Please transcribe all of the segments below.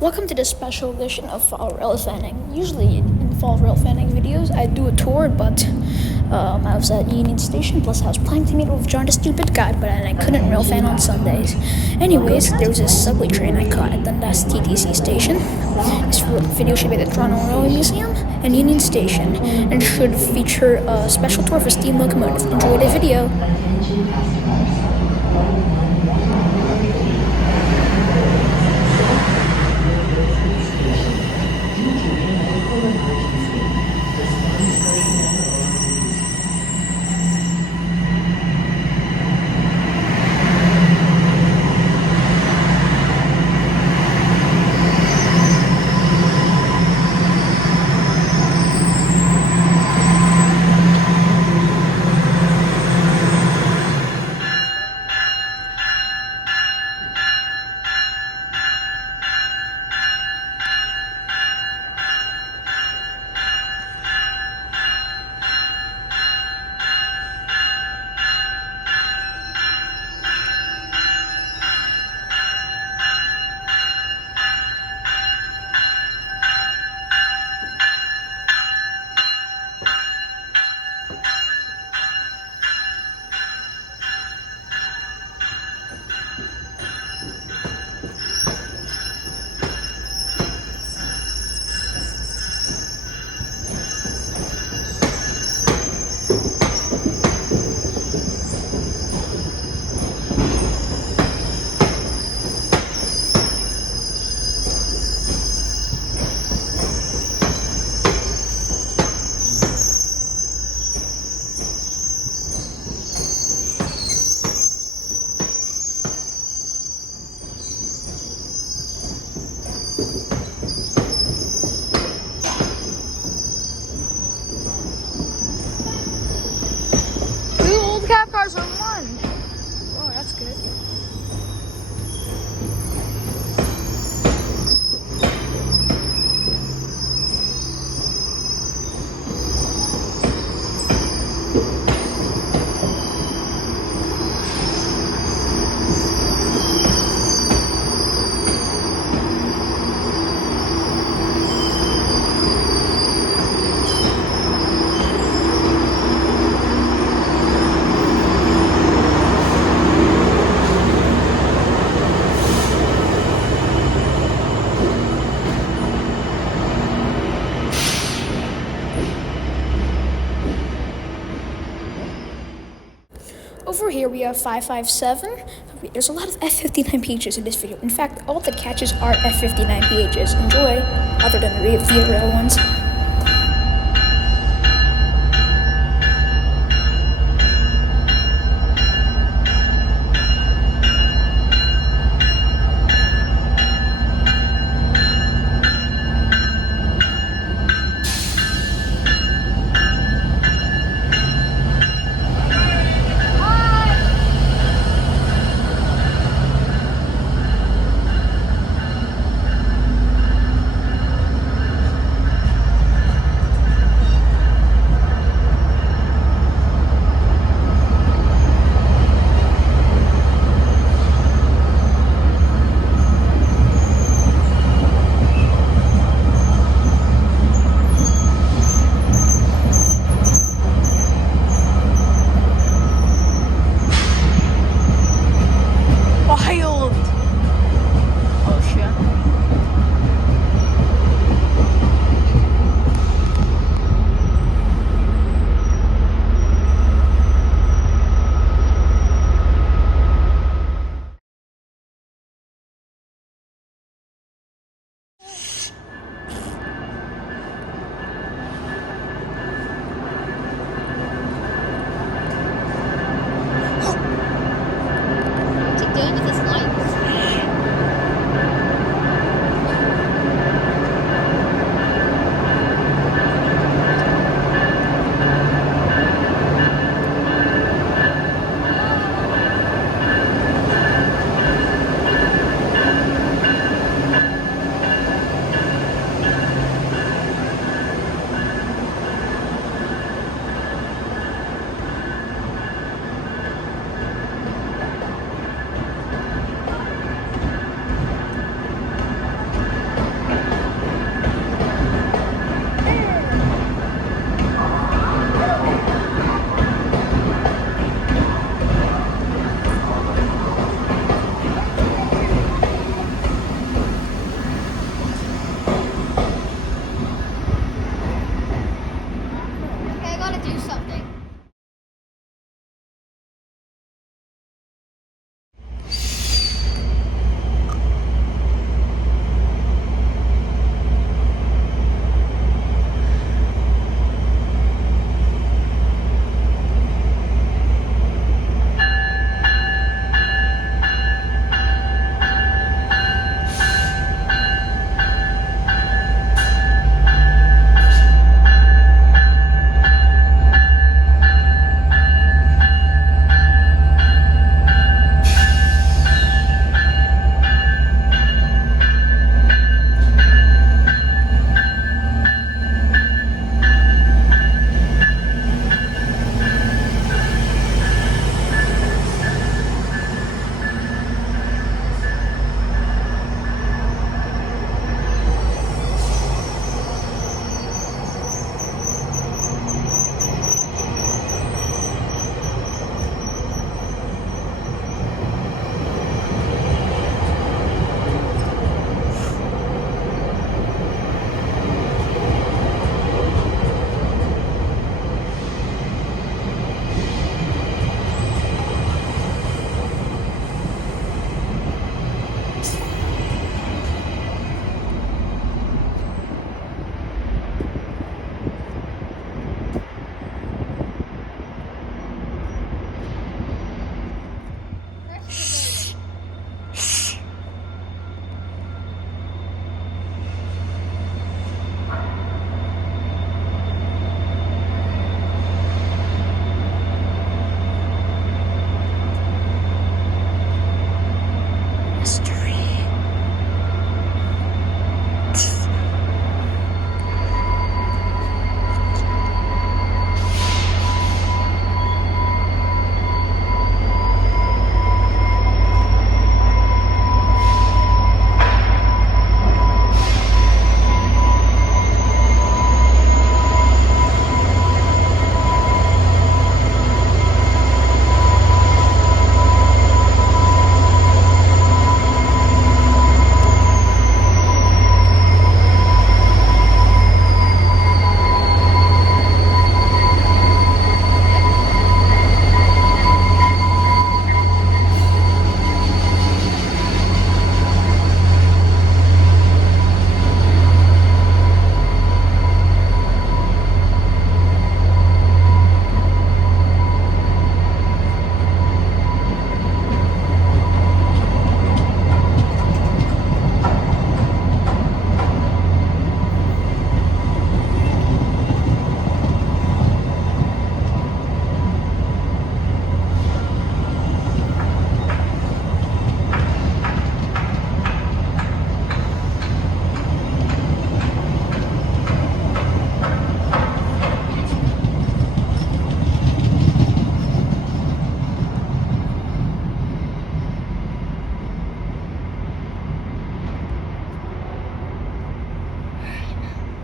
Welcome to this special edition of Fall Rail Fanning. Usually in Fall Rail Fanning videos, I do a tour, but I was at Union Station, plus I was planning to meet with John the Stupid Guy, but I couldn't rail fan on Sundays. Anyways, there was this subway train I caught at Dundas TTC Station. This video should be at the Toronto Railway Museum and Union Station, and should feature a special tour for steam locomotives. Enjoy the video! Cab cars are one. Oh, that's good. Over here we have 557. There's a lot of F59PHs in this video. In fact, all the catches are F59PHs. Enjoy, other than the via rail ones.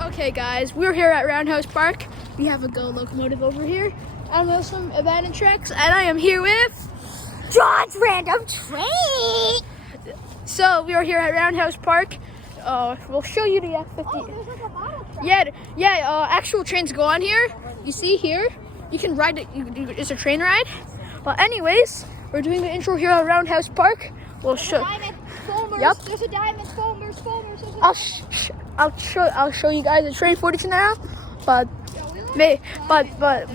Okay guys, we're here at Roundhouse Park. We have a GO locomotive over here. I know some abandoned tracks, and I am here with John's Random Train. So we are here at Roundhouse Park. We'll show you the F50. Oh, there's like a model track. Yeah. Actual trains go on here. You see here, you can ride it. It's a train ride. But anyways, we're doing the intro here at Roundhouse Park. We'll show. Yep. There's a diamond. Foamers. I'll show you guys the train footage now. But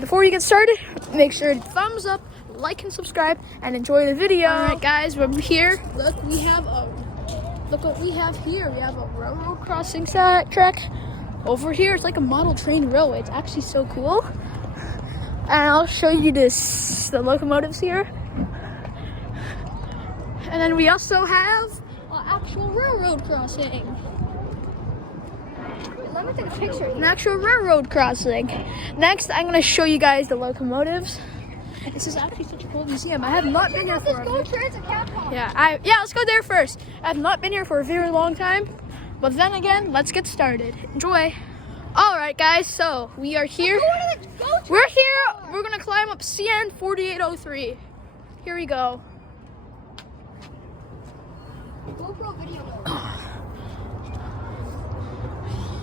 before we get started, make sure to thumbs up, like and subscribe, and enjoy the video. All right, guys, we're here. Look what we have here. We have a railroad crossing track. Over here, it's like a model train railway. It's actually so cool. And I'll show you the locomotives here. And then we also have an actual railroad crossing. Let me take a picture. An actual railroad crossing. Next, I'm going to show you guys the locomotives. This is actually such a cool museum. I have not been here for a GO Transit F59PHs. Yeah, let's go there first. I have not been here for a very long time. But then again, let's get started. Enjoy. All right, guys, so we are here. We're here. We're going to climb up CN 4803. Here we go. GoPro video.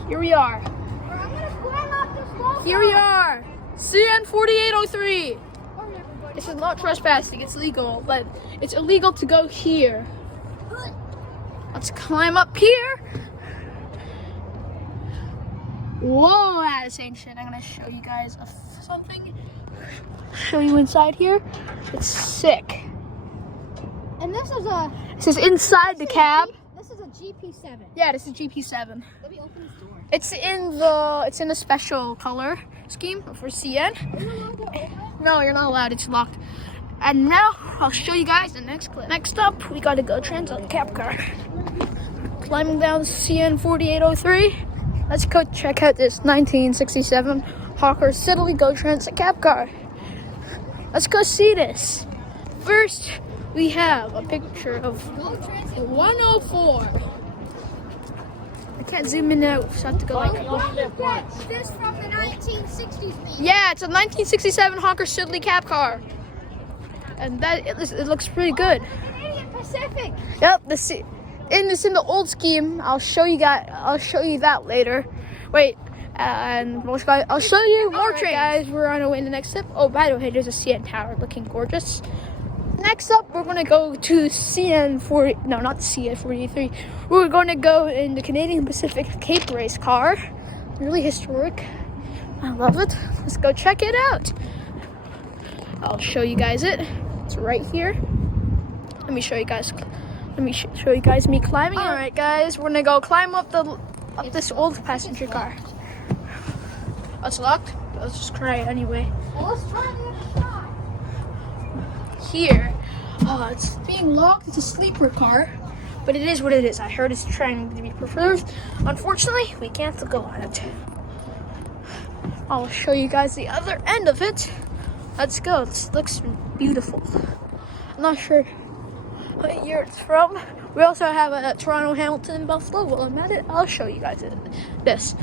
Here we are. I'm gonna climb up this wall. Here we are. CN 4803. This is not trespassing. It's legal, but it's illegal to go here. Let's climb up here. Whoa, that is ancient. I'm gonna show you guys something. Show you inside here. It's sick. And this is inside the cab. This is a GP7. Yeah, this is GP7. Let me open this door. It's in a special color scheme for CN. No, you're not allowed. It's locked. And now I'll show you guys the next clip. Next up, we got to GO Transit cab car. Climbing down CN 4803. Let's go check out this 1967 Hawker Siddeley GO Transit cab car. Let's go see this. First, we have a picture of 104. I can't zoom in now, so I have to go like. This from the 1960s. Yeah, it's a 1967 Hawker Siddeley cab car, and it looks pretty good. Canadian Pacific. Yep, in the old scheme. I'll show you that later. Wait, and I'll show you more trains. Guys, we're on our way to the next step. Oh, by the way, there's a CN tower looking gorgeous. Next up, we're gonna go to CN 40. No, not the CN 43. We're going to go in the Canadian Pacific Cape Race car. Really historic. I love it. Let's go check it out. I'll show you guys it. It's right here. Let me show you guys me climbing. All right, guys, we're gonna go climb up this old passenger car. Oh, it's locked. Let's just try it anyway. Well, let's try the other side. Here, it's being locked. It's a sleeper car, but it is what it is. I heard it's trying to be preserved. Unfortunately, we can't go on it. I'll show you guys the other end of it. Let's go. It looks beautiful. I'm not sure what year it's from. We also have a Toronto, Hamilton, and Buffalo. While I'm at it, I'll show you guys this.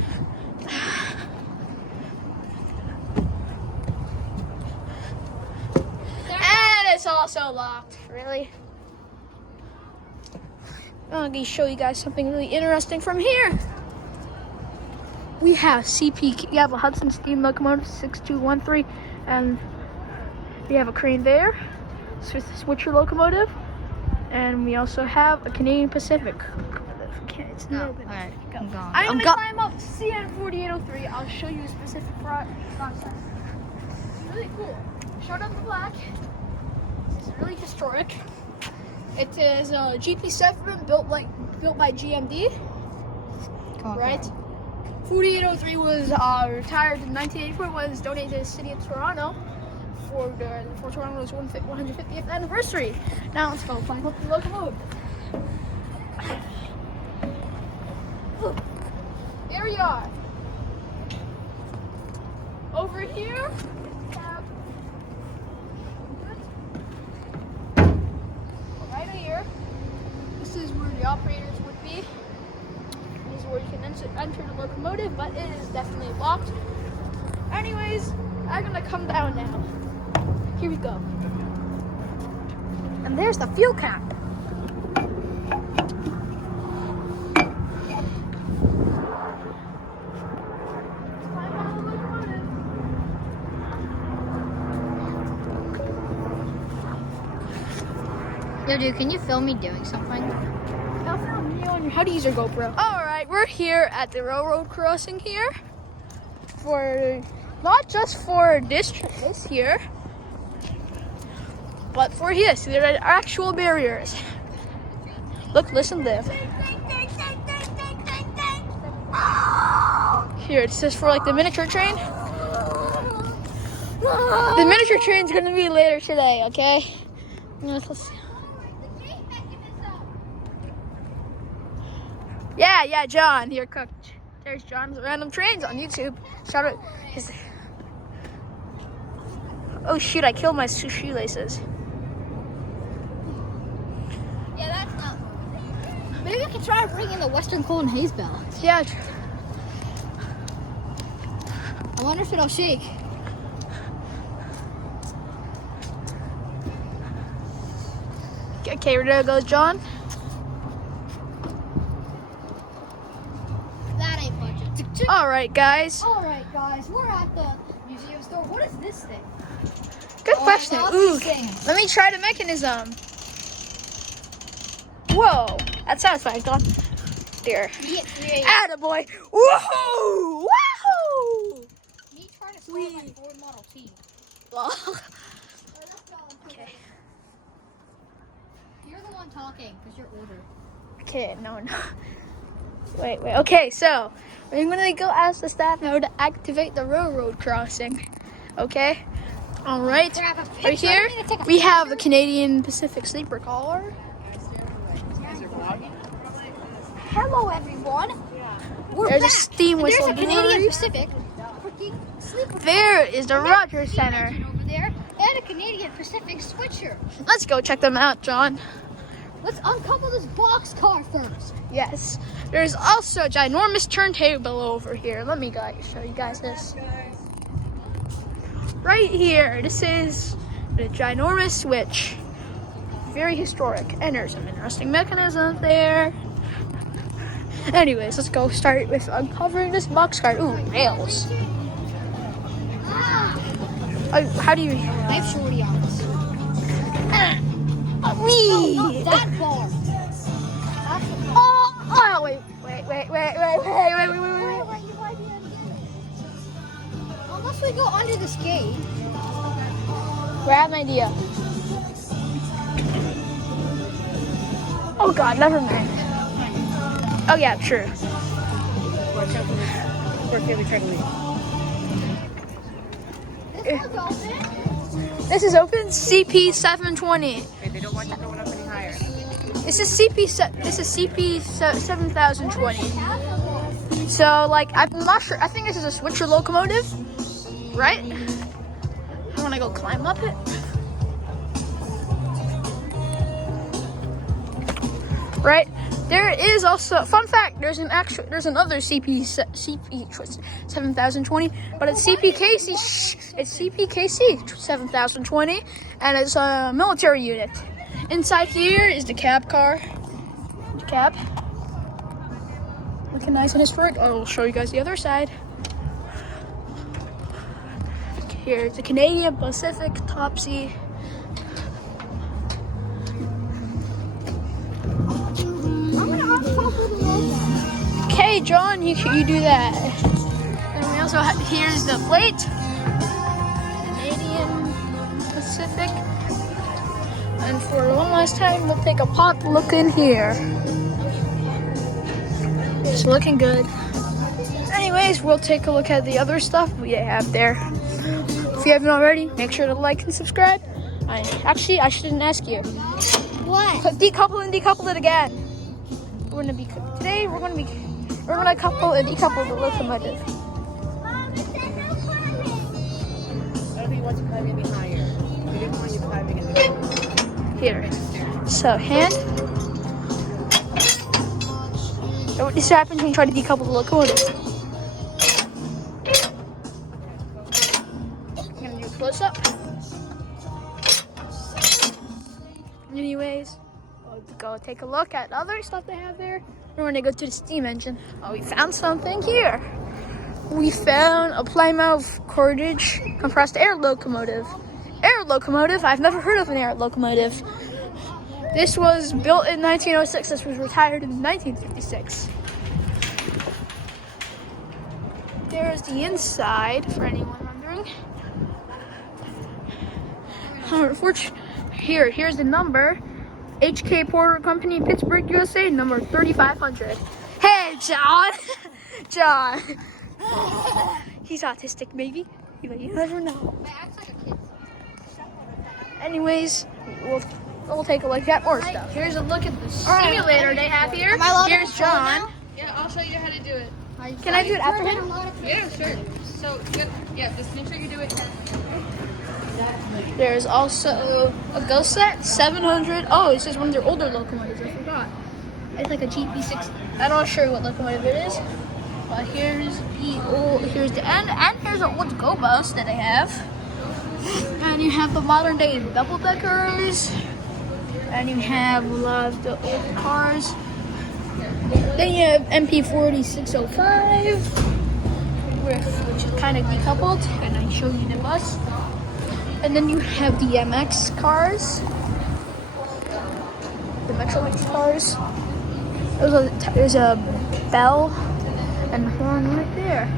And it's also locked. Really? I'm going to show you guys something really interesting from here. We have CP. We have a Hudson Steam Locomotive 6213, and we have a crane there. Switcher locomotive, and we also have a Canadian Pacific. It's not open. Alright, I'm gone. I'm gonna climb up CN 4803. I'll show you a specific process. It's really cool. Showed on the black. It's really historic. It is a GP7 built by GMD. Right. 4803 was retired in 1984. Was donated to the city of Toronto for Toronto's 150th anniversary. Now let's go climb up the locomotive. Look, here we are. Over here, we have right here. This is where the operators would be. These are where you can enter the locomotive, but it is definitely locked. Anyways, I'm gonna come down now. Here we go. And there's the fuel cap. Yo, dude, can you film me doing something? How to use your GoPro. Alright, we're here at the railroad crossing here. For not just for this here, but for this. There are actual barriers. Look, listen, live. Here, it says for like the miniature train. The miniature train's gonna be later today, okay? Let's see. Yeah, John, here, cook. There's John's Random Trains on YouTube. Shout out. Oh shoot, I killed my shoelaces. Yeah, that's not. Maybe we can try bringing the Western Coal and Haze bell. Yeah. I wonder if it'll shake. Okay, there goes John. That ain't budget. Alright, guys. Alright, guys, we're at the museum store. What is this thing? Good Oh, I question. love Ooh, these things. let me try the mechanism. Whoa, that's satisfying, John. There. Attaboy. Woohoo! Woohoo! Me trying to start my Ford Model T. Okay. You're the one talking because you're older. Okay, no. Wait. Okay, so I'm gonna go ask the staff now to activate the railroad crossing. Okay. All right. Right here, we have the Canadian Pacific Sleeper Caller. Hello, everyone. We're There's a back. steam whistle. There's a Canadian Pacific Sleeper. There is the Rogers Center. Over there, and a Canadian Pacific switcher. Let's go check them out, John. Let's uncouple this boxcar first. Yes. There's also a ginormous turntable over here. Let me show you guys this. Right here, this is the ginormous switch. Very historic. And there's some interesting mechanisms there. Anyways, let's go start with uncovering this boxcar. Ooh, rails. How do you... I have shorty on this. Wee! Not that bar. Oh, wait. Unless we go under this gate. Grab an idea. Oh God, never mind. Oh yeah, sure. This is open. CP 720. They don't want you going up any higher. This is CP 7020. So like, I'm not sure. I think this is a switcher locomotive, right? I want to go climb up it. Right. There is also, fun fact, there's another CP 7020, but it's CPKC 7020, and it's a military unit. Inside here is the cab car. The cab. Looking nice and historic. I'll show you guys the other side. Here's the Canadian Pacific Topsy. Okay, John, you do that. And we also have, here's the plate. Canadian Pacific. And for one last time, we'll take a pot look in here. It's looking good. Anyways, we'll take a look at the other stuff we have there. If you haven't already, make sure to like and subscribe. I shouldn't ask you. What? Decouple and decouple it again. We're gonna couple and decouple the locomotive. What if he wants to climb any higher? We didn't want you climbing in the Here. So hand. This happens when you try to decouple the locomotive. I'm gonna do a close up. Anyways, we'll go take a look at other stuff they have there. We're gonna go to the steam engine. Oh, we found something here. We found a Plymouth cordage compressed air locomotive. Air locomotive? I've never heard of an air locomotive. This was built in 1906. This was retired in 1956. There's the inside, for anyone wondering. Here's the number. HK Porter Company, Pittsburgh, USA, number 3500. Hey, John! John! He's autistic, maybe. You never know. Anyways, we'll take a look at more stuff. Here's a look at the simulator they have here. Here's John. Yeah, I'll show you how to do it. Can I do it after him? Yeah, sure. So, yeah, just make sure you do it. There's also a GO Set 700. Oh, this is one of their older locomotives. I forgot. It's like a GP60. I'm not sure what locomotive it is. But here's the end, and here's an old GO bus that they have. And you have the modern day double deckers, and you have a lot of the old cars. Then you have MP40 605, which is kind of decoupled, and I show you the bus. And then you have the MX cars, the Metrolux cars. There's a bell and horn right there.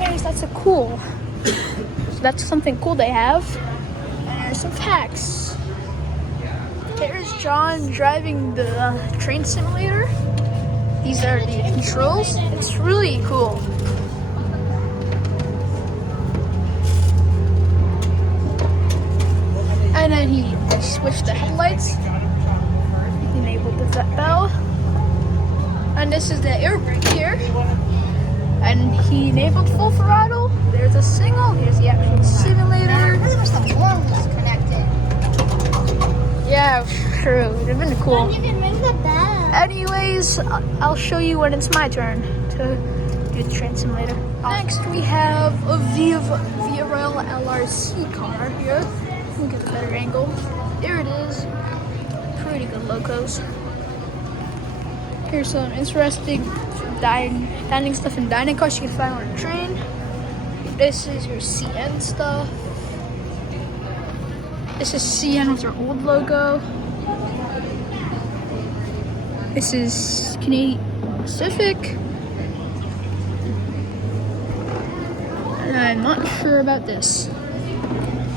Anyways, that's a cool. So that's something cool they have. And there's some facts. There's John driving the train simulator. These are the controls. It's really cool. And then he switched the headlights. He enabled the bell. And this is the air brake here. And he enabled full throttle. There's a single. Here's the actual simulator. This was the horn was connected. Yeah, true. It would have been cool. You can ring the bell. Anyways, I'll show you when it's my turn to do the train simulator. Next, we have a Via Rail LRC car here. Let me get a better angle. There it is. Pretty good locos. Here's some interesting dining stuff and dining cars you can find on a train. This is your CN stuff. This is CN with their old logo. This is Canadian Pacific. And I'm not sure about this.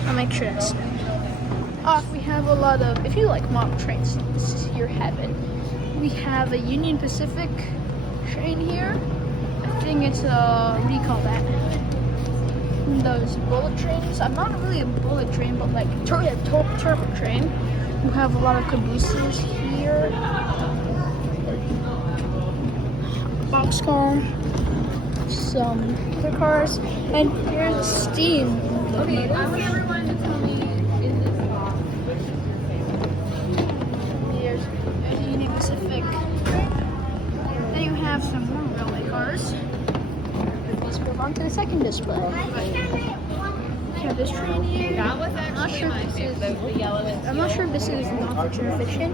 I'll make sure that's we have a lot of, if you like mock trains, this is your heaven. We have a Union Pacific train here. I think it's what do you call that? Those bullet trains. I'm not really a bullet train, but like turbo train. We have a lot of cabooses here. Boxcar. Some other cars. And here's a steam locomotive. I want everyone to tell me, is this Here's a Union Pacific. Then you have some more railway cars. Let's move on to the second display. We have this train here. that was actually my favorite, the yellow and I'm not sure if this is non-fiction or fiction.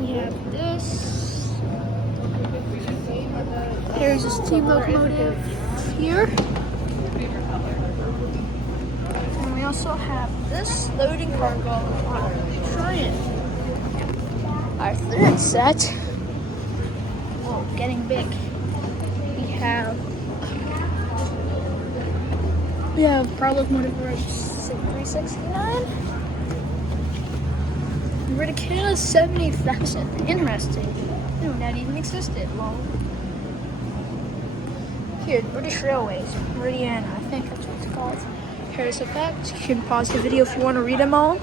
We have this. Here's a steam locomotive here. And we also have this loading cargo on our train. Our third set. Oh, getting big. We have Power Locomotive 369. Verticana 70,000. Interesting. I didn't know that even existed. Long. Here, British Railways, Meridiana, I think that's what it's called. Here's the facts. You can pause the video if you want to read them all.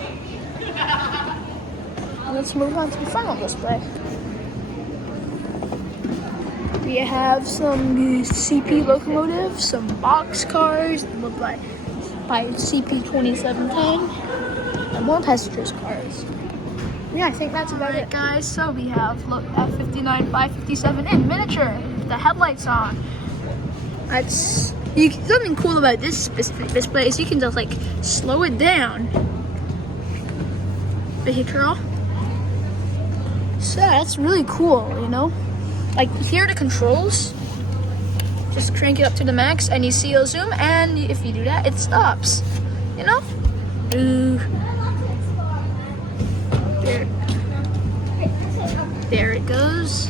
Let's move on to the final display. We have some CP locomotives, some box cars that look like by CP 2710, and more passengers cars. Yeah, I think that's about it, guys. So we have look F59PHs in miniature. The headlights on. Something cool about this specific display is you can just like slow it down. Vehicle. So that's really cool, you know. Like here are the controls. Just crank it up to the max, and you see a zoom. And if you do that, it stops. You know. There it goes.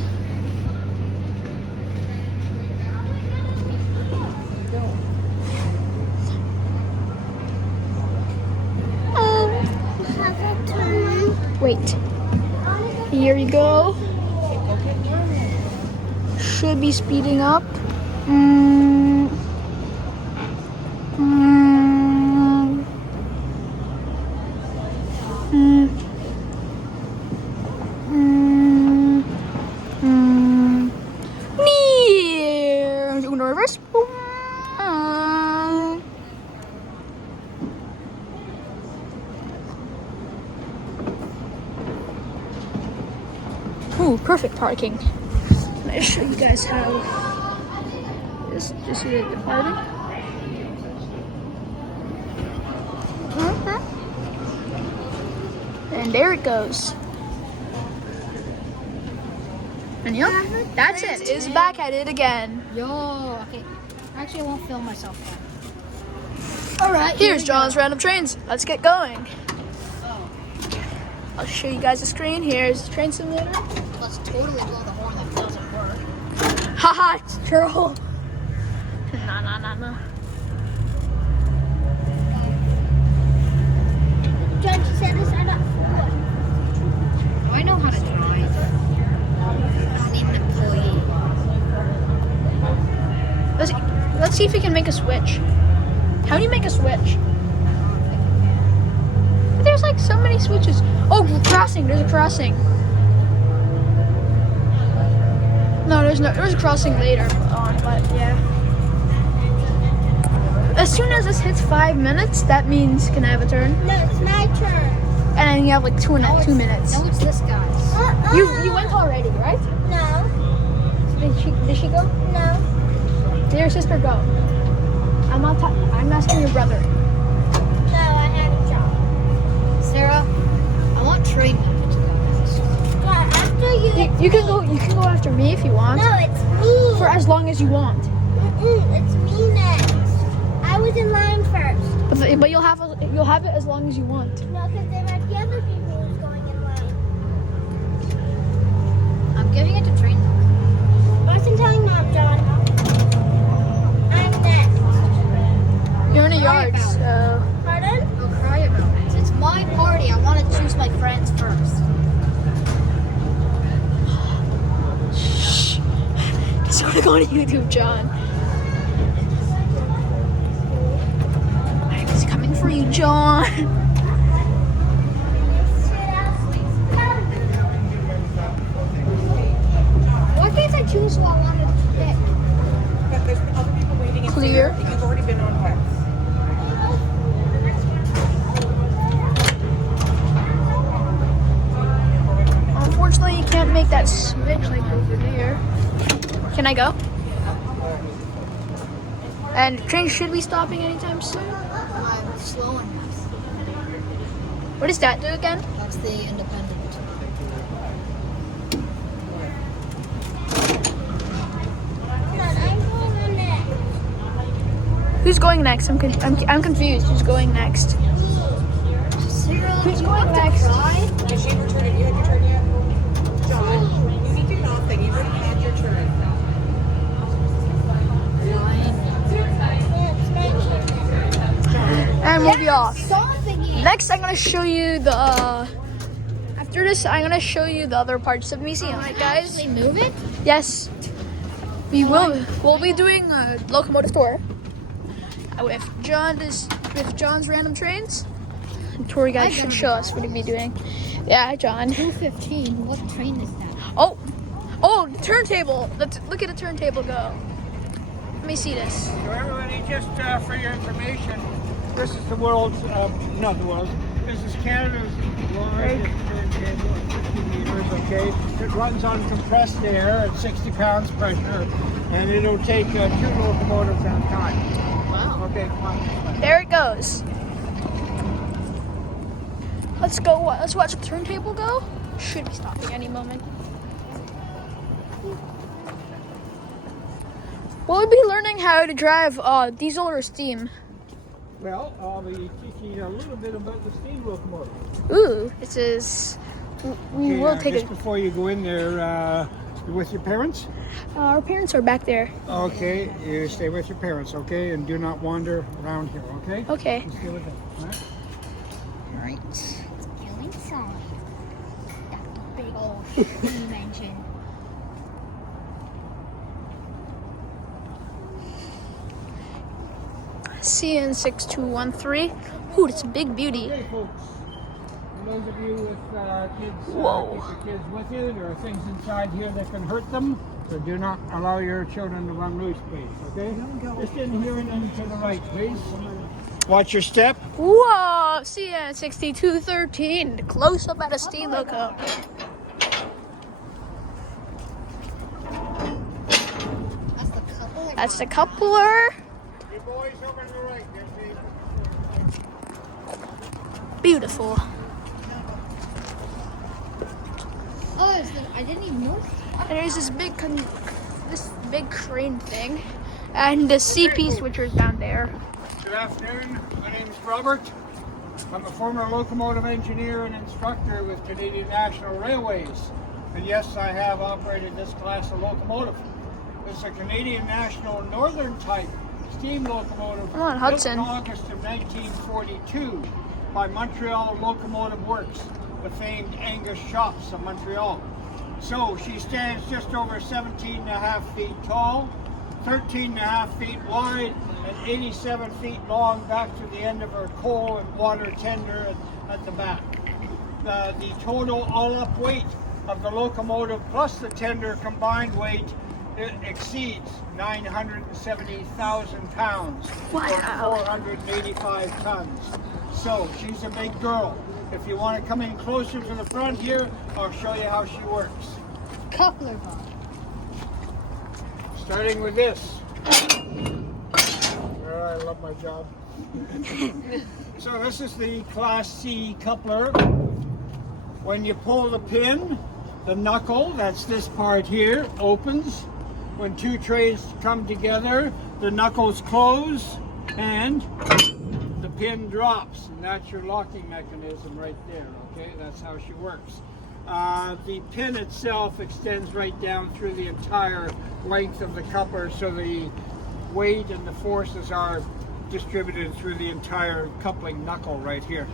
Wait. Here you go. Should be speeding up. Reverse. Ooh, perfect parking. I'm gonna show you guys how this just see the parking. And there it goes. And yep, that's it. It's back at it again. Yo, okay. Actually, I won't film myself then. All right. Here's John's Random Trains. Let's get going. I'll show you guys the screen. Here's the train simulator. Let's totally blow the horn that doesn't work. Haha, it's troll. Nah. John, you said this at 4. I know how to drive. I don't need an employee. Let's see if we can make a switch. How do you make a switch? There's like so many switches. Oh, crossing. There's a crossing. No, there's a crossing later on, but yeah. As soon as this hits 5 minutes, that means can I have a turn? No, it's my turn. And then you have like 2 minutes. No, it's this guy's. You went already, right? No. Did she go? No. Did your sister go? I'm asking your brother. No, I have a job. Sarah, I want train movement to go. Yeah, after you. You can go after me if you want. No, it's me. For as long as you want. It's me next. I was in line first. But you'll have it as long as you want. No, because there might be other people who's going in line. I'm giving it to train. Wasn't telling Mom, John. I'm next. You're in a yard, so. Pardon? I'll cry about it. It's my party. I want to choose my friends first. Shh. It's sort of going to YouTube, John. I was coming for you, John. Why can't I choose who I wanted to pick? But there's other people waiting in Clear. there. You've already been on wax. Unfortunately, you can't make that switch like over there. Can I go? And train should be stopping anytime soon. I'm slowing this. What does that do again? That's the independent. Who's going next? I'm confused. Who's going next? Sarah, Who's going next? Did she return it? You had your turn yet? John, you need to do nothing. You've already had your turn. And we'll be off. Something. Next, I'm gonna show you the. After this, I'm gonna show you the other parts of the museum. Alright, guys. They move it? Yes, we will. We'll be doing a locomotive tour with John's Random Trains. The tour guide should show us what we'll be doing. Yeah, John. 215. What train is that? Oh, the turntable. Look at the turntable go. Let me see this. So everybody, just for your information, this is the world's, not the world, This is Canada's largest turntable, 50 meters, okay? It runs on compressed air at 60 pounds pressure, and it'll take 2 locomotives at a time. Wow. Okay, come on. There it goes. Let's go. Let's watch the turntable go. Should be stopping any moment. We'll be learning how to drive diesel or steam. Well, I'll be teaching you a little bit about the steam locomotive. Ooh, it says we will take just it. before you go in there, you with your parents? Our parents are back there. Okay, you stay with your parents, okay? And do not wander around here, okay? Okay. You stay with them, all right? All right. Feeling sorry. That big old steam engine. CN6213. Ooh, it's a big beauty. Okay, folks. For those of you with kids, Whoa. keep your kids with you. There are things inside here that can hurt them. So do not allow your children to run loose, please, okay? Just in here and then to the right, please. Watch your step. Whoa, CN6213. Close up at a steam loco. That's the couple. That's the coupler. You boys over to the right, there, please. Beautiful. Oh, I didn't even notice. And there's this big crane thing, and the CP switcher's down there. Good afternoon. My name is Robert. I'm a former locomotive engineer and instructor with Canadian National Railways. And yes, I have operated this class of locomotive. It's a Canadian National Northern type steam locomotive Come on, built Hudson. in August of 1942 by Montreal Locomotive Works, the famed Angus shops of Montreal. So she stands just over 17.5 feet tall, 13.5 feet wide, and 87 feet long back to the end of her coal and water tender at the back. The total all-up weight of the locomotive plus the tender combined weight, it exceeds 970,000 pounds, Wow. or 485 tons. So she's a big girl. If you want to come in closer to the front here, I'll show you how she works. Coupler bar. Starting with this. Oh, I love my job. So this is the Class C coupler. When you pull the pin, the knuckle, that's this part here, opens. When two trains come together, the knuckles close and the pin drops. And that's your locking mechanism right there, okay? That's how she works. The pin itself extends right down through the entire length of the coupler, so the weight and the forces are distributed through the entire coupling knuckle right here.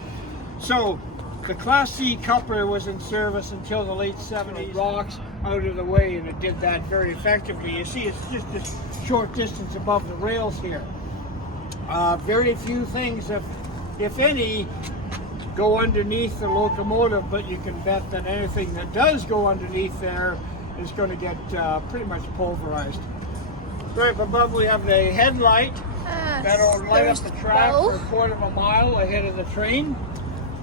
So the Class C coupler was in service until the late 70s. Rocks out of the way, and it did that very effectively. You see, it's just a short distance above the rails here. Very few things, if any, go underneath the locomotive, but you can bet that anything that does go underneath there is going to get pretty much pulverized. Right above we have the headlight that'll light up the track for a quarter of a mile ahead of the train.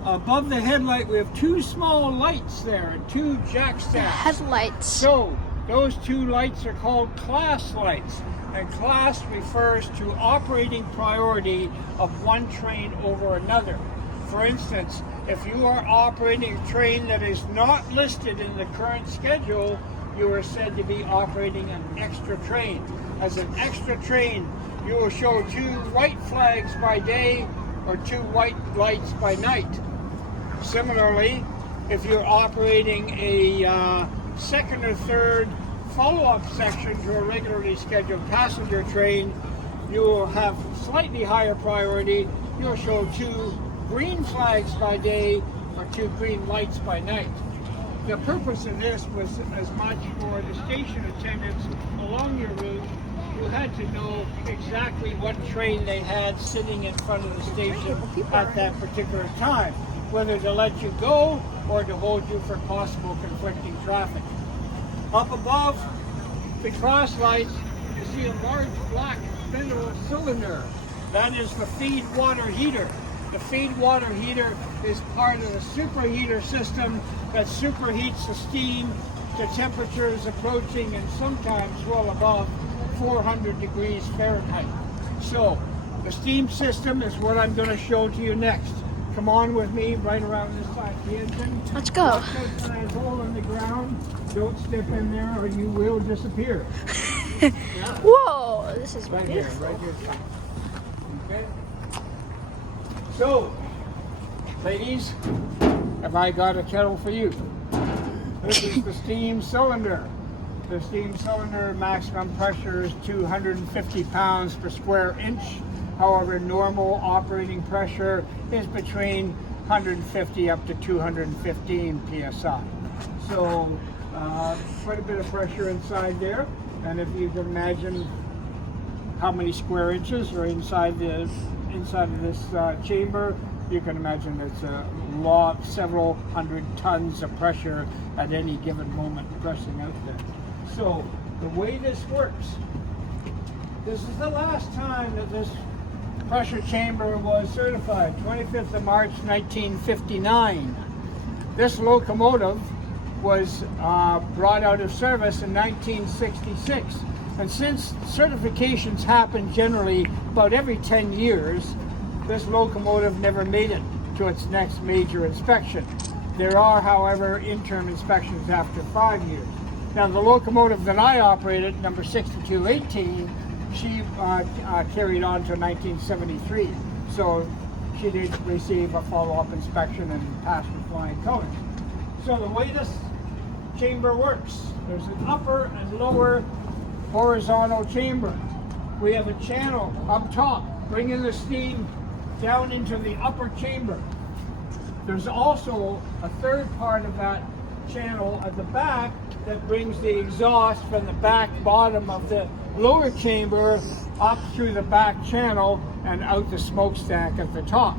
Above the headlight we have two small lights there and two jack stands. Headlights. So those two lights are called class lights, and class refers to operating priority of one train over another. For instance, if you are operating a train that is not listed in the current schedule, you are said to be operating an extra train. As an extra train, you will show two white flags by day or two white lights by night. Similarly, if you're operating a second or third follow-up section to a regularly scheduled passenger train, you will have slightly higher priority. You'll show two green flags by day or two green lights by night. The purpose of this was as much for the station attendants along your route who had to know exactly what train they had sitting in front of the station at that particular time, whether to let you go or to hold you for possible conflicting traffic. Up above the cross lights, you see a large black mineral cylinder. That is the feed water heater. The feed water heater is part of the superheater system that superheats the steam to temperatures approaching and sometimes well above 400 degrees Fahrenheit. So the steam system is what I'm going to show to you next. Come on with me right around this side of the engine. Let's go. Watch that giant hole in the ground. Don't step in there or you will disappear. Yeah. Whoa, this is Right beautiful. here, right here. Okay. So, ladies, have I got a kettle for you? This is the steam cylinder. The steam cylinder maximum pressure is 250 pounds per square inch. However, normal operating pressure is between 150 up to 215 psi. So, quite a bit of pressure inside there. And if you can imagine how many square inches are inside of this chamber, you can imagine it's a lot, several hundred tons of pressure at any given moment pressing out there. So the way this works, this is the last time that this pressure chamber was certified, 25th of March 1959. This locomotive was brought out of service in 1966. And since certifications happen generally about every 10 years, this locomotive never made it to its next major inspection. There are, however, interim inspections after 5 years. Now, the locomotive that I operated, number 6218, she carried on to 1973. So she did receive a follow-up inspection and passed with flying colors. So the way this chamber works, there's an upper and lower horizontal chamber. We have a channel up top, bringing the steam down into the upper chamber. There's also a third part of that channel at the back that brings the exhaust from the back bottom of the lower chamber up through the back channel and out the smokestack at the top.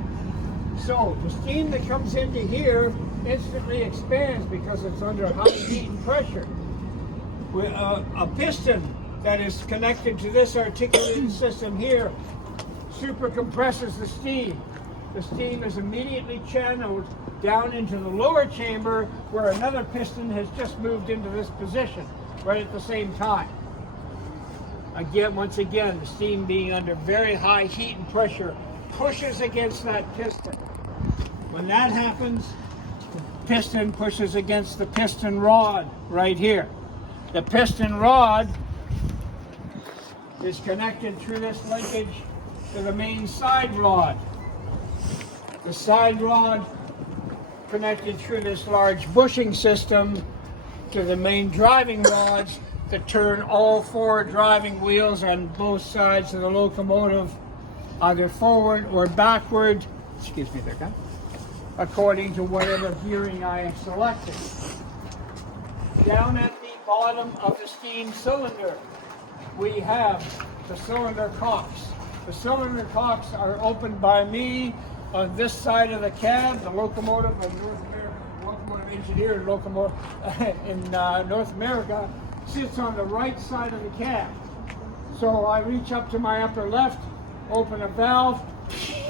So the steam that comes into here instantly expands because it's under high heat and pressure. With a piston that is connected to this articulating system here super compresses the steam. The steam is immediately channeled down into the lower chamber where another piston has just moved into this position right at the same time. Again, once again, the steam being under very high heat and pressure pushes against that piston. When that happens, the piston pushes against the piston rod right here. The piston rod is connected through this linkage to the main side rod. The side rod connected through this large bushing system to the main driving rods that turn all four driving wheels on both sides of the locomotive either forward or backward, excuse me there, guy, according to whatever gearing I have selected. Down at the bottom of the steam cylinder, we have the cylinder cocks. The cylinder cocks are opened by me on this side of the cab. The locomotive, a North American locomotive engineer in North America, sits on the right side of the cab. So I reach up to my upper left, open a valve,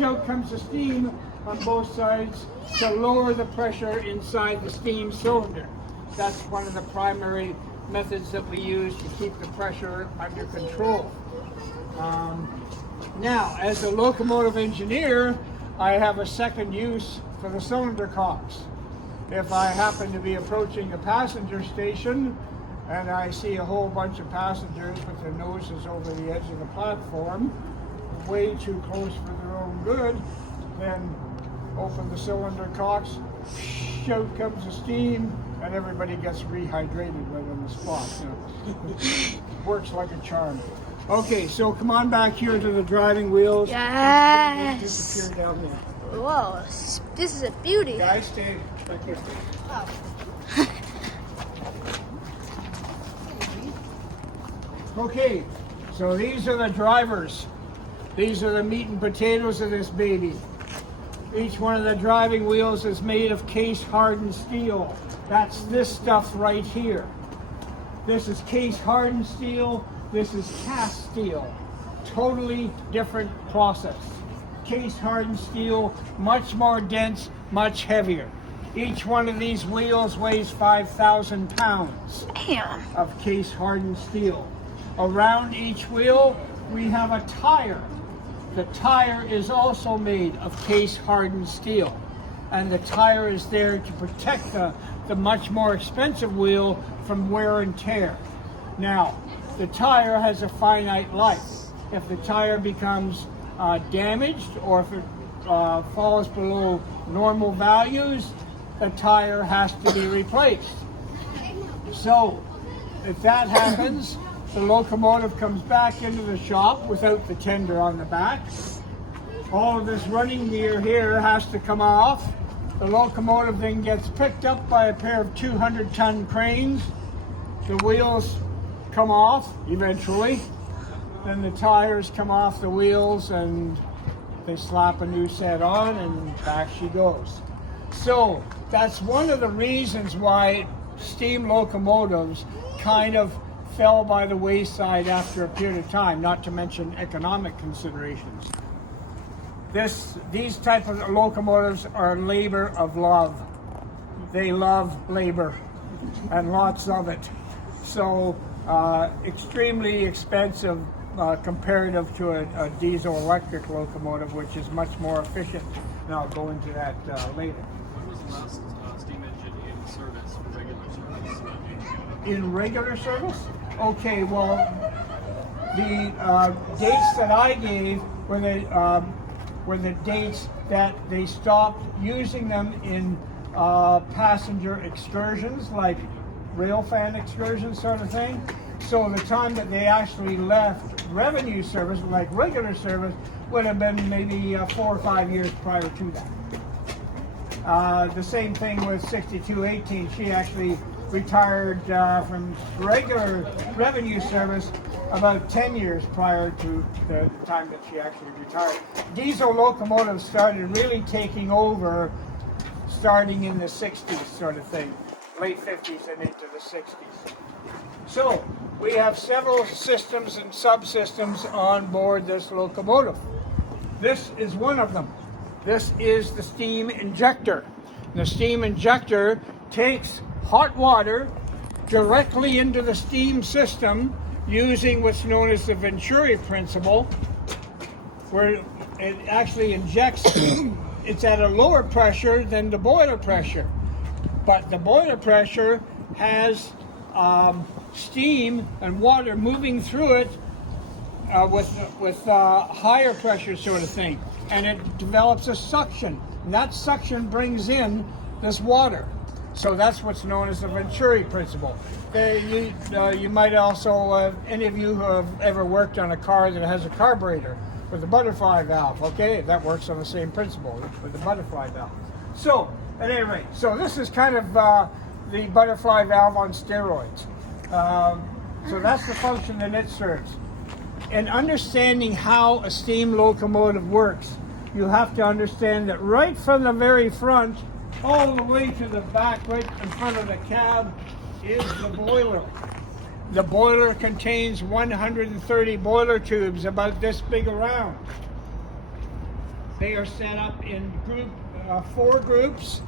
out comes the steam on both sides to lower the pressure inside the steam cylinder. That's one of the primary methods that we use to keep the pressure under control. Now, as a locomotive engineer, I have a second use for the cylinder cocks. If I happen to be approaching a passenger station and I see a whole bunch of passengers with their noses over the edge of the platform, way too close for their own good, then open the cylinder cocks, out comes the steam, and everybody gets rehydrated right on the spot. You know. Works like a charm. Okay, so come on back here to the driving wheels. Yes. Disappear down there. Whoa, this is a beauty. Guys, stay back here. Oh. Okay, so these are the drivers. These are the meat and potatoes of this baby. Each one of the driving wheels is made of case-hardened steel. That's this stuff right here. This is case-hardened steel. This is cast steel. Totally different process. case hardened steel, much more dense, much heavier. Each one of these wheels weighs 5,000 pounds of case hardened steel. Around each wheel, we have a tire. The tire is also made of case hardened steel. And the tire is there to protect the much more expensive wheel from wear and tear. Now, the tire has a finite life. If the tire becomes damaged, or if it falls below normal values, the tire has to be replaced. So, if that happens, the locomotive comes back into the shop without the tender on the back. All of this running gear here has to come off. The locomotive then gets picked up by a pair of 200-ton cranes. The wheels come off eventually. Then the tires come off the wheels and they slap a new set on and back she goes. So that's one of the reasons why steam locomotives kind of fell by the wayside after a period of time, not to mention economic considerations. These type of locomotives are labor of love. They love labor and lots of it. So extremely expensive comparative to a diesel electric locomotive, which is much more efficient. And I'll go into that later. When was the last steam engine in service for regular service? In regular service? Okay, well, the dates that I gave were the dates that they stopped using them in passenger excursions, like rail fan excursions sort of thing. So the time that they actually left revenue service, like regular service, would have been maybe 4 or 5 years prior to that. The same thing with 6218. She actually retired from regular revenue service about 10 years prior to the time that she actually retired. Diesel locomotives started really taking over starting in the 60s sort of thing, late 50s and into the 60s. So we have several systems and subsystems on board this locomotive. This is one of them. This is the steam injector. The steam injector takes hot water directly into the steam system using what's known as the Venturi principle, where it actually injects steam. It's at a lower pressure than the boiler pressure, but the boiler pressure has steam and water moving through it with higher pressure sort of thing, and it develops a suction, and that suction brings in this water. So that's what's known as the Venturi principle. You might also, any of you who have ever worked on a car that has a carburetor with a butterfly valve, okay, that works on the same principle with the butterfly valve. So at any rate, so this is kind of the butterfly valve on steroids. So that's the function that it serves. In understanding how a steam locomotive works, you have to understand that right from the very front all the way to the back, right in front of the cab, is the boiler. The boiler contains 130 boiler tubes about this big around. They are set up in 4 groups,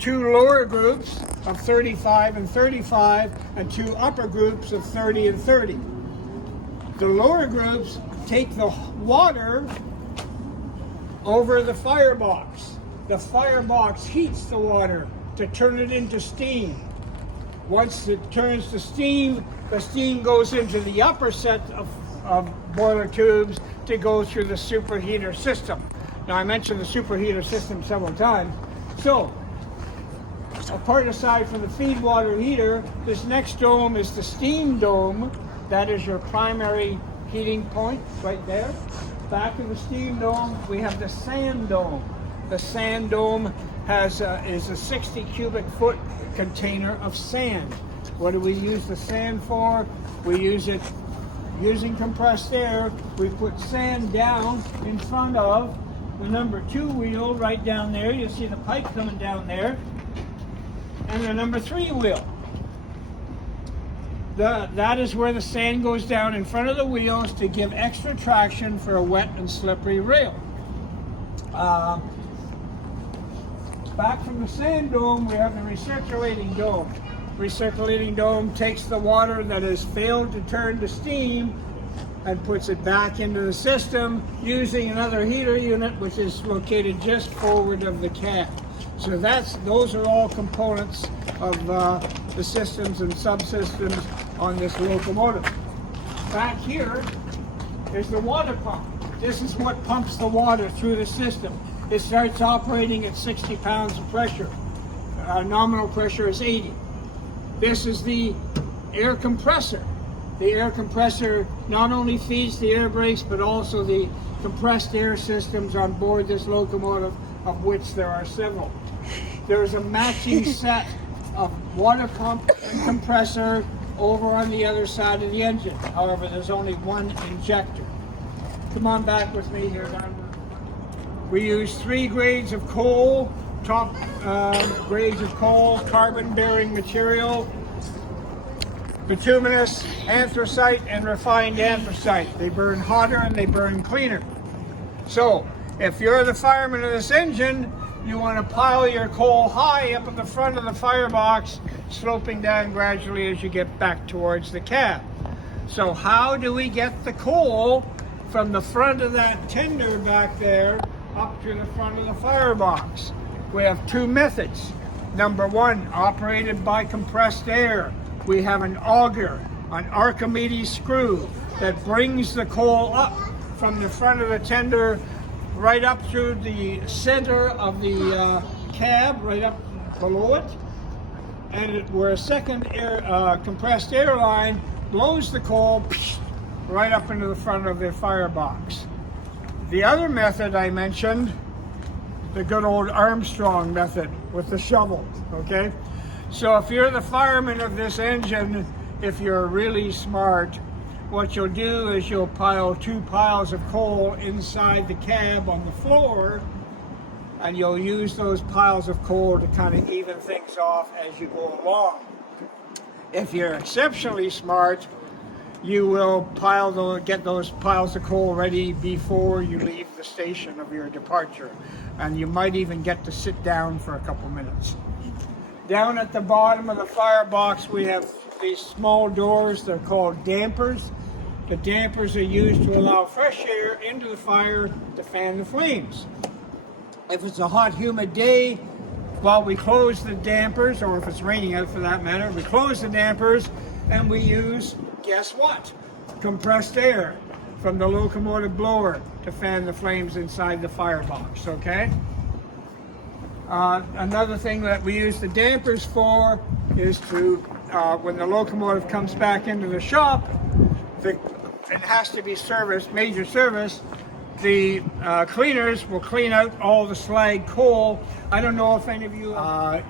2 lower groups of 35 and 35, and 2 upper groups of 30 and 30. The lower groups take the water over the firebox. The firebox heats the water to turn it into steam. Once it turns to steam, the steam goes into the upper set of boiler tubes to go through the superheater system. Now, I mentioned the superheater system several times. So, apart aside from the feed water heater, this next dome is the steam dome. That is your primary heating point right there. Back of the steam dome, we have the sand dome. The sand dome is a 60 cubic foot container of sand. What do we use the sand for? We use it using compressed air. We put sand down in front of the number 2 wheel right down there. You'll see the pipe coming down there. And the number 3 wheel. That is where the sand goes down in front of the wheels to give extra traction for a wet and slippery rail. Back from the sand dome, we have the recirculating dome. Recirculating dome takes the water that has failed to turn to steam and puts it back into the system using another heater unit, which is located just forward of the cab. So those are all components of the systems and subsystems on this locomotive. Back here is the water pump. This is what pumps the water through the system. It starts operating at 60 pounds of pressure. Nominal pressure is 80. This is the air compressor. The air compressor not only feeds the air brakes, but also the compressed air systems on board this locomotive, of which there are several. There is a matching set of water pump and compressor over on the other side of the engine. However, there's only one injector. Come on back with me here, Don. We use 3 grades of coal, top grades of coal, carbon-bearing material, bituminous, anthracite, and refined anthracite. They burn hotter and they burn cleaner. So, if you're the fireman of this engine, you want to pile your coal high up at the front of the firebox, sloping down gradually as you get back towards the cab. So how do we get the coal from the front of that tender back there up to the front of the firebox? We have 2 methods. Number 1, operated by compressed air. We have an auger, an Archimedes screw that brings the coal up from the front of the tender right up through the center of the cab, right up below it. And where a second compressed air line blows the coal right up into the front of the firebox. The other method I mentioned, the good old Armstrong method with the shovel, okay? So if you're the fireman of this engine, if you're really smart, what you'll do is you'll pile 2 piles of coal inside the cab on the floor, and you'll use those piles of coal to kind of even things off as you go along. If you're exceptionally smart, you will get those piles of coal ready before you leave the station of your departure, and you might even get to sit down for a couple minutes. Down at the bottom of the firebox, we have these small doors. They're called dampers. The dampers are used to allow fresh air into the fire to fan the flames. If it's a hot, humid day, well, we close the dampers, or if it's raining out for that matter, we close the dampers and we use, guess what? Compressed air from the locomotive blower to fan the flames inside the firebox, okay? Another thing that we use the dampers for is to, when the locomotive comes back into the shop, it has to be serviced, major service. The cleaners will clean out all the slag coal. I don't know if any of you,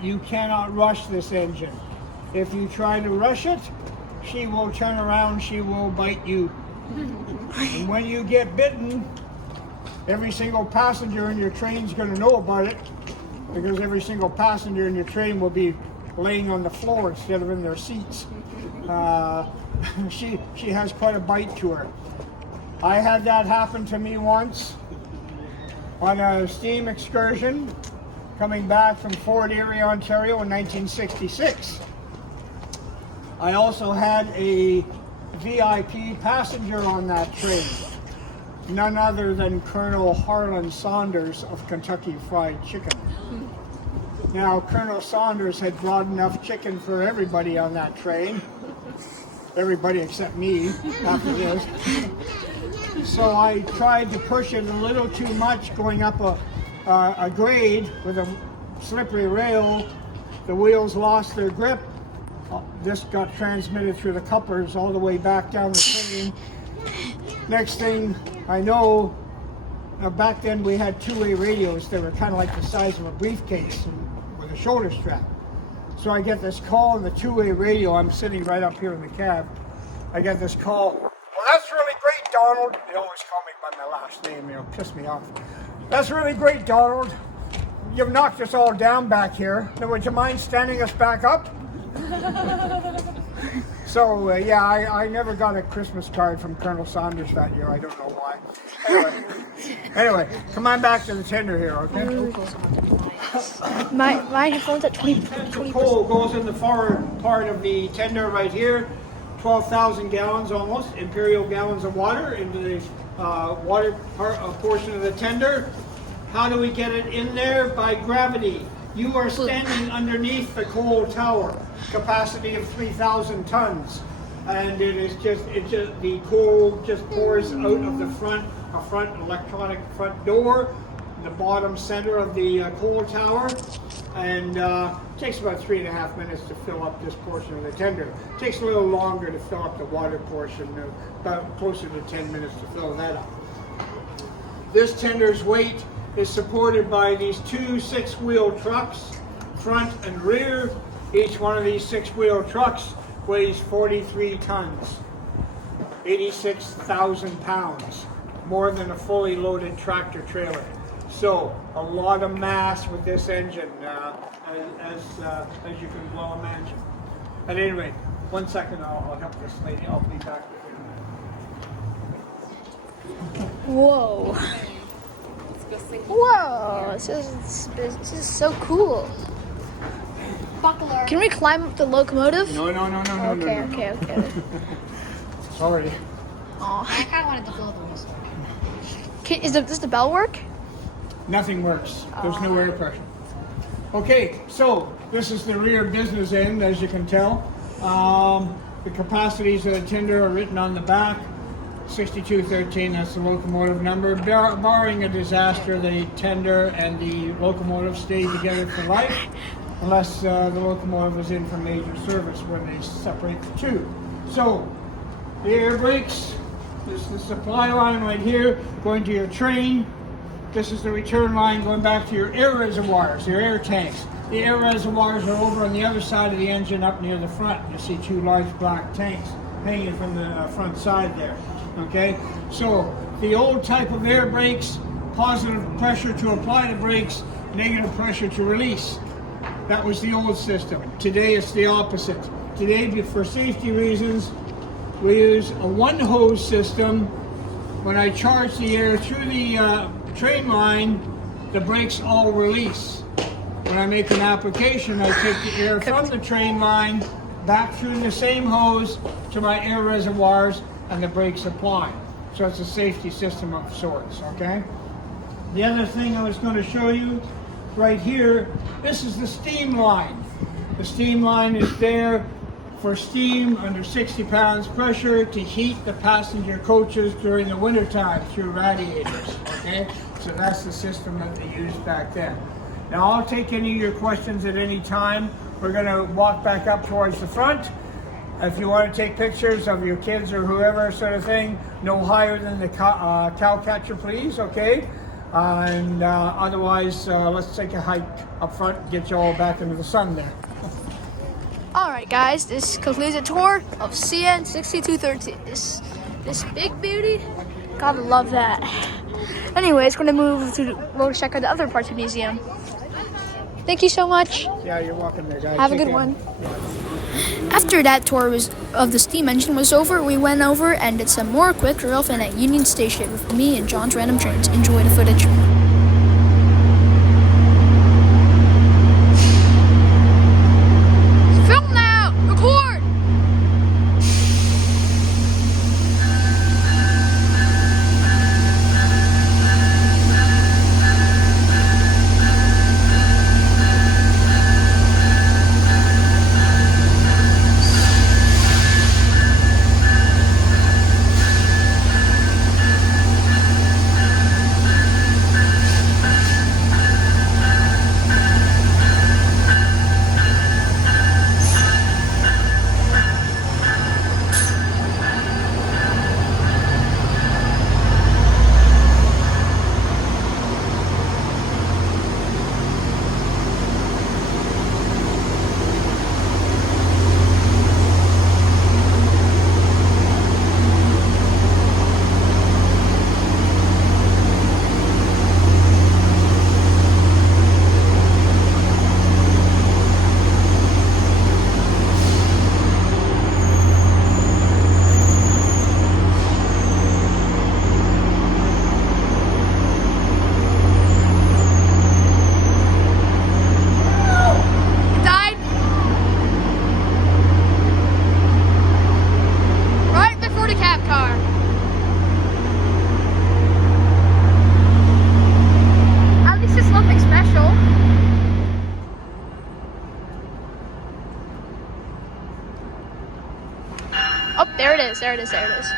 you cannot rush this engine. If you try to rush it, she will turn around, she will bite you. And when you get bitten, every single passenger in your train is going to know about it, because every single passenger in your train will be laying on the floor instead of in their seats. She has quite a bite to her. I had that happen to me once on a steam excursion coming back from Fort Erie, Ontario in 1966. I also had a VIP passenger on that train, none other than Colonel Harlan Saunders of Kentucky Fried Chicken. Now, Colonel Saunders had brought enough chicken for everybody on that train. Everybody except me after this. So I tried to push it a little too much going up a grade with a slippery rail. The wheels lost their grip. This got transmitted through the couplers all the way back down the train. Next thing I know, back then we had two-way radios. They were kind of like the size of a briefcase with a shoulder strap. So I get this call on the two-way radio. I'm sitting right up here in the cab. I get this call. Well, that's really great, Donald. They always call me by my last name, you know, piss me off. That's really great, Donald. You've knocked us all down back here. Now, would you mind standing us back up? So yeah, I never got a Christmas card from Colonel Saunders that year. I don't know why. Anyway, come on back to the tender here, okay? My headphones at 20. Coal goes in the forward part of the tender right here. 12,000 gallons almost, imperial gallons of water into the water portion of the tender. How do we get it in there? By gravity. You are standing underneath the coal tower, capacity of 3,000 tons. And the coal just pours out of the front electronic front door, the bottom center of the coal tower, and it takes about 3.5 minutes to fill up this portion of the tender. It takes a little longer to fill up the water portion, about closer to 10 minutes to fill that up. This tender's weight is supported by these two 6-wheel trucks, front and rear. Each one of these 6-wheel trucks weighs 43 tons, 86,000 pounds, more than a fully loaded tractor trailer. So a lot of mass with this engine, as you can well imagine. At any rate, 1 second, I'll help this lady. I'll be back with you. Whoa. Whoa, this is so cool. Buckler. Can we climb up the locomotive? No. Okay. Sorry. Aw. I kind of wanted to blow the whistle. Does the bell work? Nothing works. There's no air pressure. Okay, so this is the rear business end, as you can tell. The capacities of the tender are written on the back. 6213, that's the locomotive number. Barring a disaster, the tender and the locomotive stay together for life, unless the locomotive is in for major service when they separate the two. So, the air brakes, this is the supply line right here, going to your train. This is the return line going back to your air reservoirs, your air tanks. The air reservoirs are over on the other side of the engine up near the front. You see two large black tanks hanging from the front side there. Okay, so the old type of air brakes, positive pressure to apply the brakes, negative pressure to release. That was the old system. Today it's the opposite. Today, for safety reasons, we use a one hose system. When I charge the air through the train line, the brakes all release. When I make an application, I take the air from the train line back through the same hose to my air reservoirs, and the brakes apply. So it's a safety system of sorts, okay? The other thing I was going to show you right here, this is the steam line. The steam line is there for steam under 60 pounds pressure to heat the passenger coaches during the wintertime through radiators, okay? So that's the system that they used back then. Now I'll take any of your questions at any time. We're going to walk back up towards the front. If you want to take pictures of your kids or whoever sort of thing, no higher than the cow catcher, please, okay? Otherwise, let's take a hike up front and get you all back into the sun there. Alright guys, this concludes a tour of CN6213. This big beauty, gotta love that. Anyways, we're gonna check out the other parts of the museum. Thank you so much. Yeah, you're welcome there, guys. Have a good one. After that tour of the steam engine was over, we went over and did some more quick rail fan at Union Station with me and John's Random Trains. Enjoy the footage. Film now! Record! is. There it is. There it is.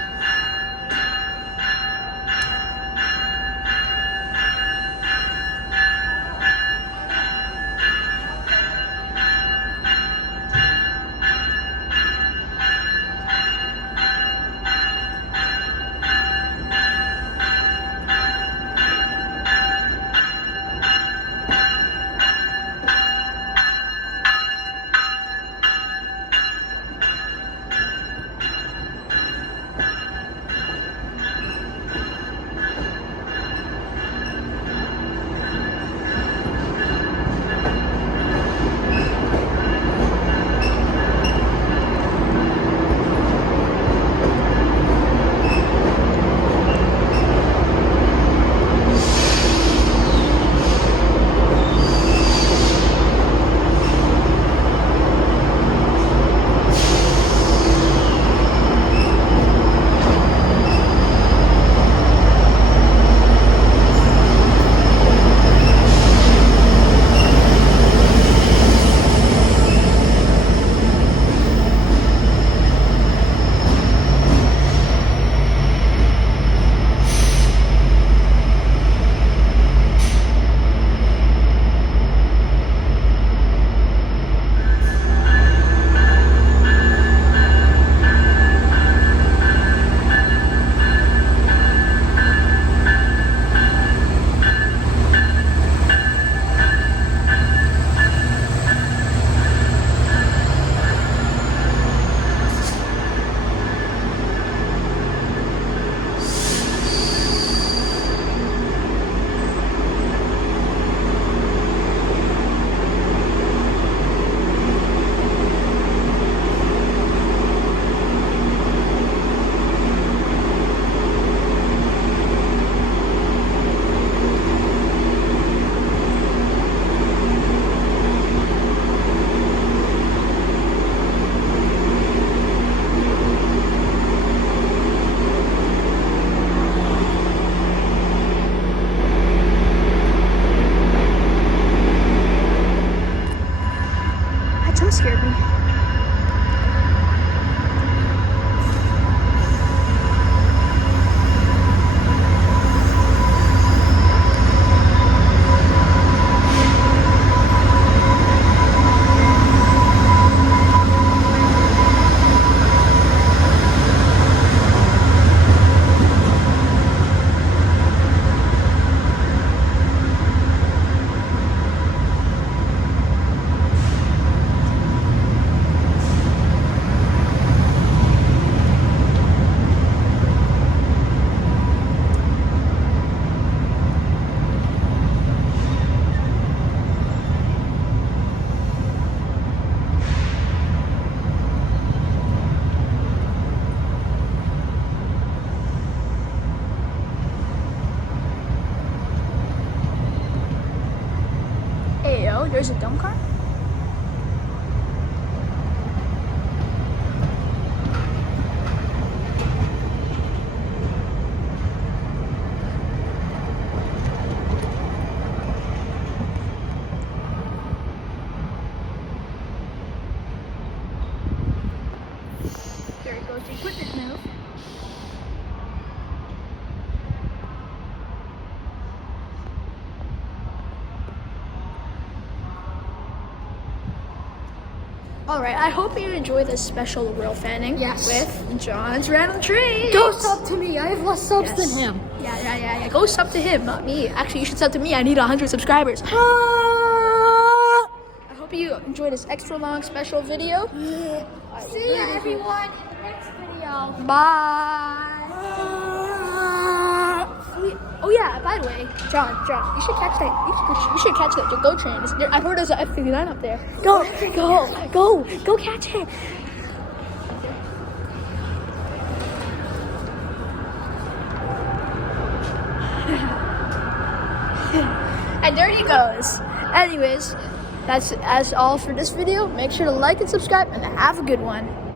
That scared me. Ayo, there's a dump car? There goes the equipment move. Alright, I hope you enjoy this special rail fanning with John's Random Trains. Go sub to me. I have less subs Yes. than him. Yeah. Go sub to him, not me. Actually, you should sub to me. I need 100 subscribers. I hope you enjoyed this extra long special video. See ya, everyone, in the next video. Bye. Oh yeah, by the way, John, you should catch that. You should catch that GO Train. I've heard there's an F59 up there. Go catch it. And there he goes. Anyways, that's all for this video. Make sure to like and subscribe, and have a good one.